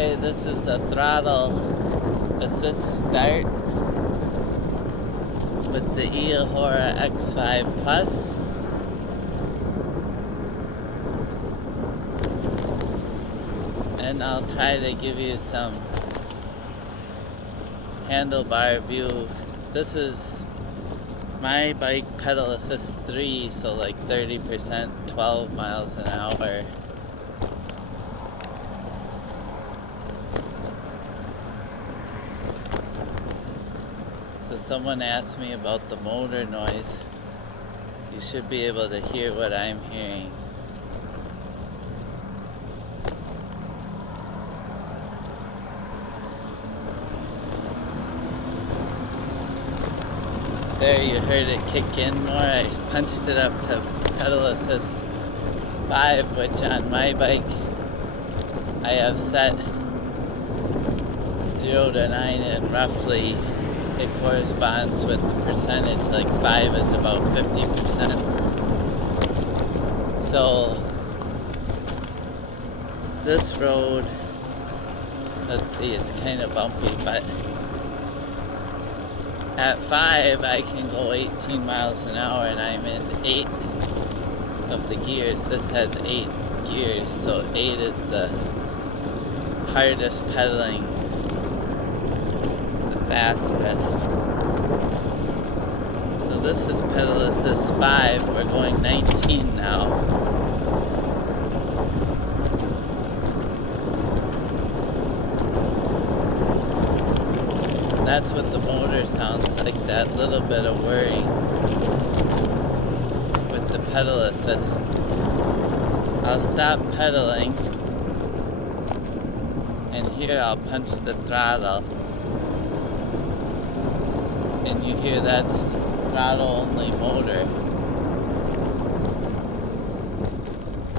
Okay, this is the throttle assist start with the Eahora X5 Plus. And I'll try to give you some handlebar view. This is my bike pedal assist 3, so like 30%, 12 miles an hour. So someone asked me about the motor noise. You should be able to hear what I'm hearing. There, you heard it kick in more. I punched it up to pedal assist 5, which on my bike I have set 0 to 9, and roughly it corresponds with the percentage. Like 5 is about 50%. So this road, let's see, it's kind of bumpy, but at 5 I can go 18 miles an hour, and I'm in 8 of the gears. This has 8 gears, so 8 is the hardest pedaling, the fastest. So this is pedal assist 5. We're going 19 now. That's what the motor sounds like, that little bit of whirring with the pedal assist. I'll stop pedaling, and here I'll punch the throttle, and you hear that's throttle only motor.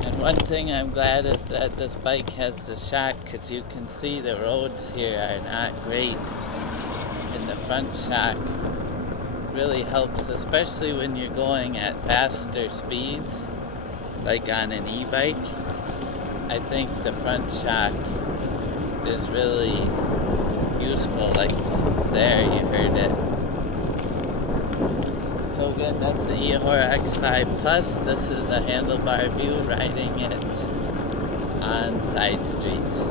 And one thing I'm glad is that this bike has the shock, because you can see the roads here are not great. And the front shock really helps, especially when you're going at faster speeds, like on an e-bike. I think the front shock is really useful. Like there, you heard it. So again, that's the Eahora X5 Plus. This is a handlebar view riding it on side streets.